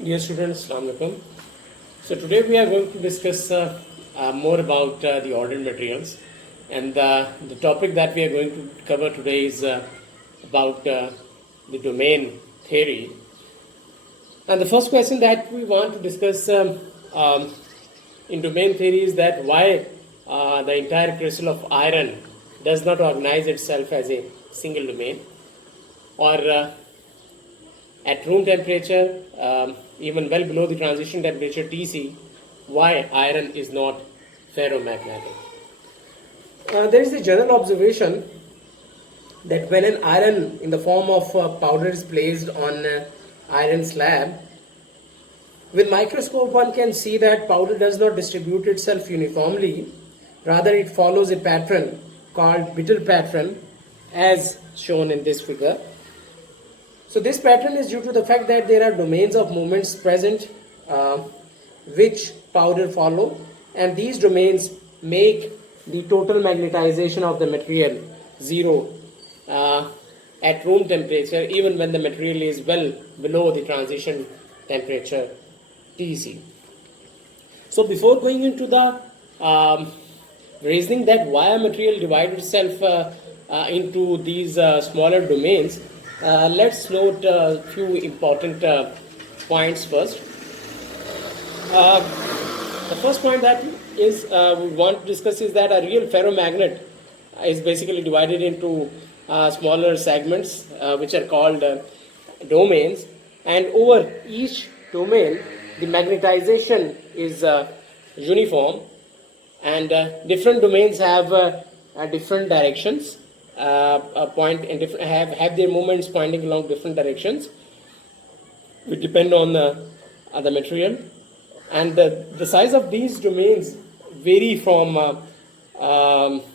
Dear students, Assalamu alaikum. So today we are going to discuss more about the ordered materials, and the topic that we are going to cover today is about the domain theory. And the first question that we want to discuss in domain theory is that why the entire crystal of iron does not organize itself as a single domain, or at room temperature, even well below the transition temperature Tc, why iron is not ferromagnetic. There is a general observation that when an iron in the form of powder is placed on iron slab, with microscope one can see that powder does not distribute itself uniformly, rather it follows a pattern called Bitter pattern as shown in this figure. So this pattern is due to the fact that there are domains of movements present which powder follow, and these domains make the total magnetization of the material zero at room temperature, even when the material is well below the transition temperature Tc. So before going into the reasoning that why a material divides itself into these smaller domains, let's note a few important points first. The first point that is we want to discuss is that a real ferromagnet is basically divided into smaller segments which are called domains, and over each domain the magnetization is uniform, and different domains have different directions. Have their movements pointing along different directions, which depend on the material, and the size of these domains vary from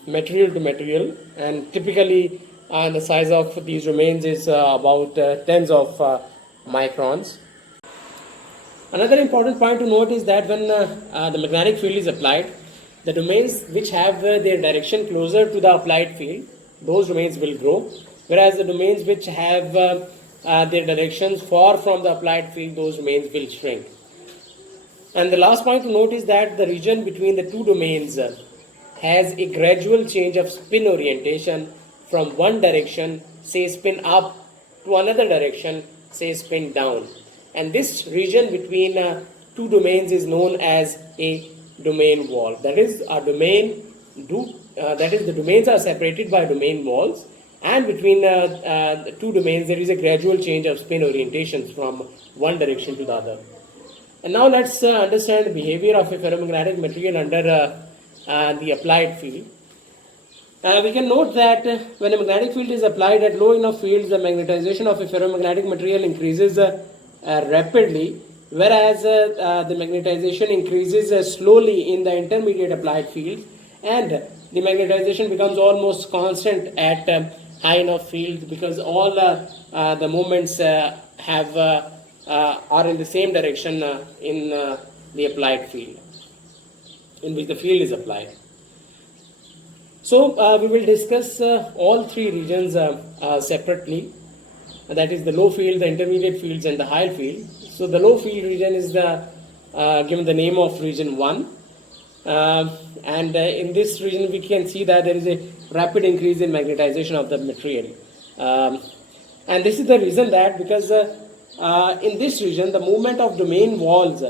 material to material, and typically the size of these domains is about tens of microns. Another important point to note is that when the magnetic field is applied, the domains which have their direction closer to the applied field, those domains will grow, whereas the domains which have their directions far from the applied field, those domains will shrink. And the last point to note is that the region between the two domains has a gradual change of spin orientation from one direction, say spin up, to another direction, say spin down. And this region between two domains is known as a domain wall. That is, the domains are separated by domain walls, and between the two domains there is a gradual change of spin orientations from one direction to the other. And now let's understand the behavior of a ferromagnetic material under the applied field. We can note that when a magnetic field is applied at low enough fields, the magnetization of a ferromagnetic material increases rapidly, whereas the magnetization increases slowly in the intermediate applied field, and the magnetization becomes almost constant at high enough fields, because all the movements are in the same direction in the applied field, in which the field is applied. So we will discuss all three regions separately, that is the low field, the intermediate fields, and the high field. So the low field region is given the name of region 1. And in this region we can see that there is a rapid increase in magnetization of the material, and this is the reason that because in this region the movement of domain walls,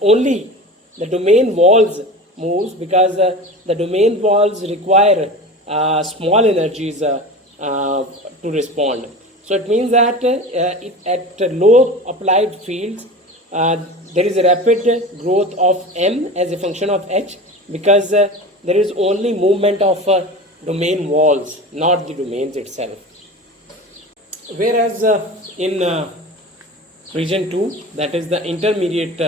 only the domain walls moves, because the domain walls require small energies to respond. So it means that at low applied fields there is a rapid growth of m as a function of h, because there is only movement of domain walls, not the domains itself. Whereas in region 2, that is the intermediate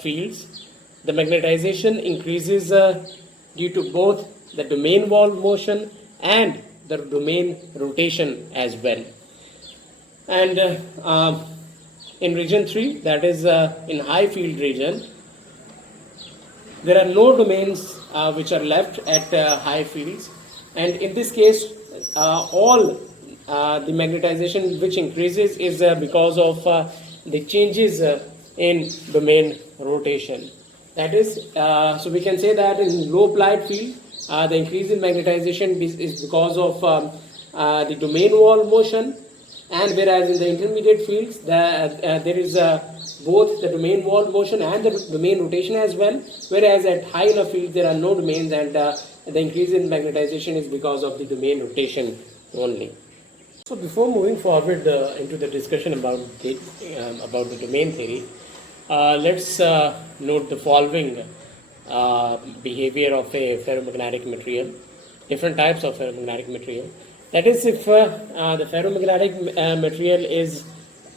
fields, the magnetization increases due to both the domain wall motion and the domain rotation as well. And in region 3, that is in high field region, there are no domains which are left at high fields, and in this case all the magnetization which increases is because of the changes in domain rotation. That is, so we can say that in low applied field, the increase in magnetization is because of the domain wall motion, and whereas in the intermediate fields, there is both the domain wall motion and the domain rotation as well, whereas at high enough fields there are no domains, and the increase in magnetization is because of the domain rotation only. So before moving forward into the discussion about the domain theory, let's note the following behavior of a ferromagnetic material, different types of ferromagnetic material. That is, if the ferromagnetic material is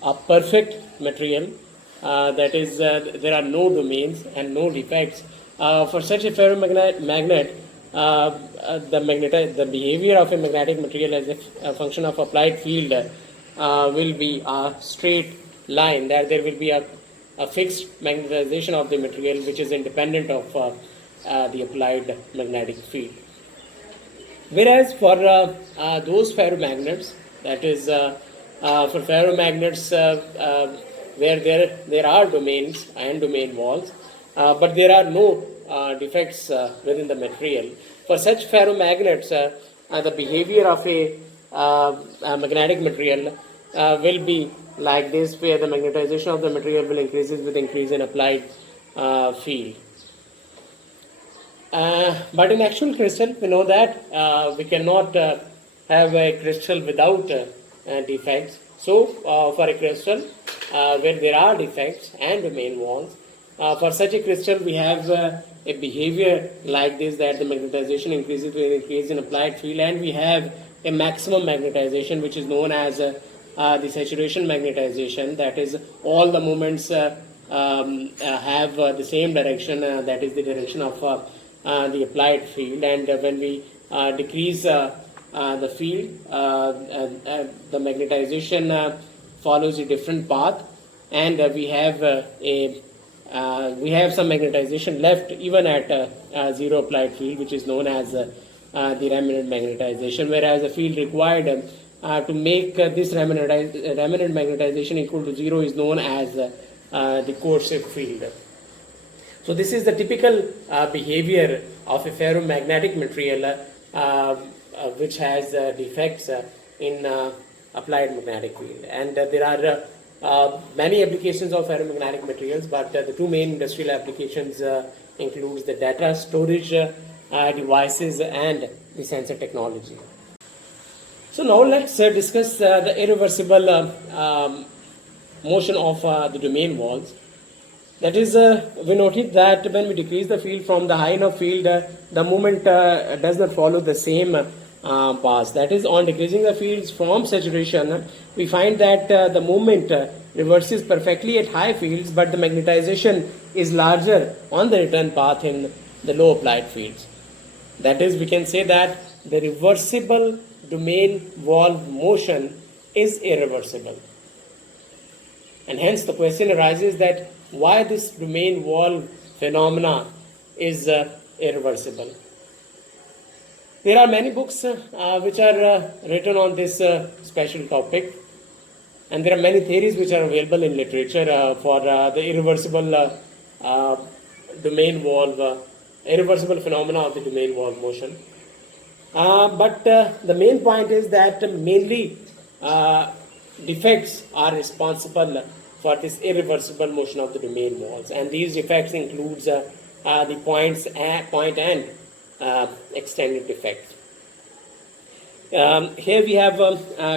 a perfect material, that is, there are no domains and no defects. For such a ferromagnet, the behavior of a magnetic material as a function of applied field will be a straight line, that there will be a fixed magnetization of the material which is independent of the applied magnetic field. Whereas for those ferromagnets, that is, for ferromagnets where there are domains and domain walls, but there are no defects within the material, for such ferromagnets, the behavior of a magnetic material will be like this, where the magnetization of the material will increases with increase in applied field. But in actual crystal, we know that we cannot have a crystal without defects. So, for a crystal where there are defects and domain walls, for such a crystal we have a behavior like this, that the magnetization increases with increase in applied field, and we have a maximum magnetization which is known as the saturation magnetization. That is, all the moments have the same direction, that is the direction of the applied field, and when we decrease the field, the magnetization follows a different path, and we have some magnetization left even at zero applied field, which is known as the remnant magnetization, whereas the field required to make this remnant magnetization equal to zero is known as the coercive field. So this is the typical behavior of a ferromagnetic material which has defects in applied magnetic field. And there are many applications of ferromagnetic materials, but the two main industrial applications includes the data storage devices and the sensor technology. So now let's discuss the irreversible motion of the domain walls. That is, we noted that when we decrease the field from the high enough field, the movement does not follow the same path. That is, on decreasing the fields from saturation, we find that the movement reverses perfectly at high fields, but the magnetization is larger on the return path in the low applied fields. That is, we can say that the reversible domain wall motion is irreversible. And hence the question arises that why this domain wall phenomena is irreversible. There are many books which are written on this special topic, and there are many theories which are available in literature for the irreversible domain wall, irreversible phenomena of the domain wall motion. But the main point is that mainly defects are responsible for this irreversible motion of the domain walls, and these defects includes the point and extended defects. Here we have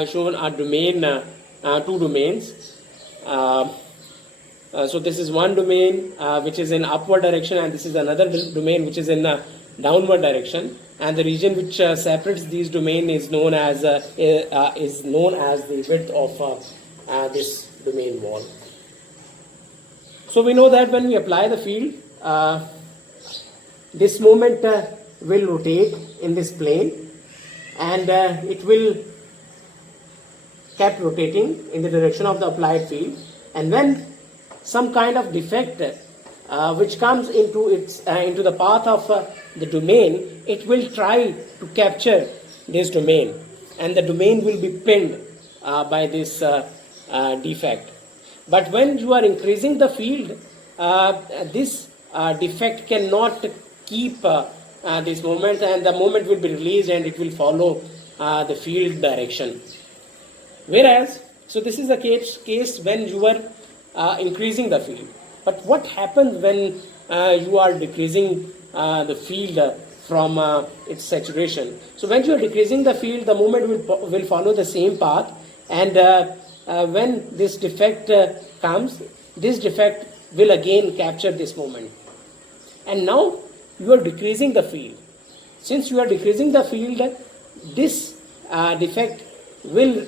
shown a domain, two domains. So this is one domain which is in upward direction, and this is another domain which is in downward direction, and the region which separates these domains is known as the width of this domain wall. So we know that when we apply the field, this moment will rotate in this plane, and it will keep rotating in the direction of the applied field, and when some kind of defect which comes into the path of the domain, it will try to capture this domain, and the domain will be pinned by this defect. But when you are increasing the field, this defect cannot keep this moment, and the moment will be released and it will follow the field direction. Whereas, so this is the case when you are increasing the field. But what happens when you are decreasing the field from its saturation? So when you are decreasing the field, the movement will follow the same path, and when this defect comes, this defect will again capture this moment. And now you are decreasing the field. Since you are decreasing the field, this defect will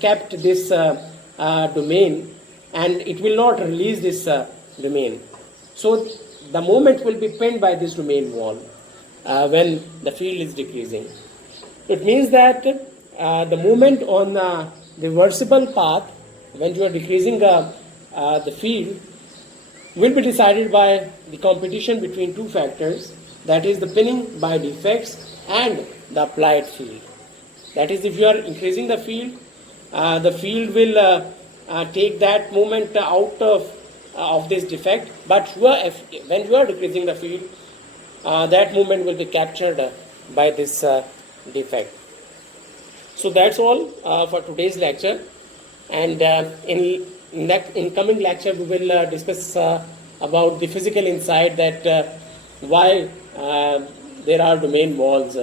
kept this domain, and it will not release this domain. So the moment will be pinned by this domain wall when the field is decreasing. It means that the movement on the reversible path, when you are decreasing the field, will be decided by the competition between two factors, that is the pinning by defects and the applied field. That is, if you are increasing the field will take that moment out of this defect, but when you are decreasing the field, that moment will be captured by this defect. So that's all for today's lecture, and in coming lecture we will discuss about the physical insight that why there are domain walls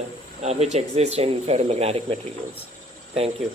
which exist in ferromagnetic materials. Thank you.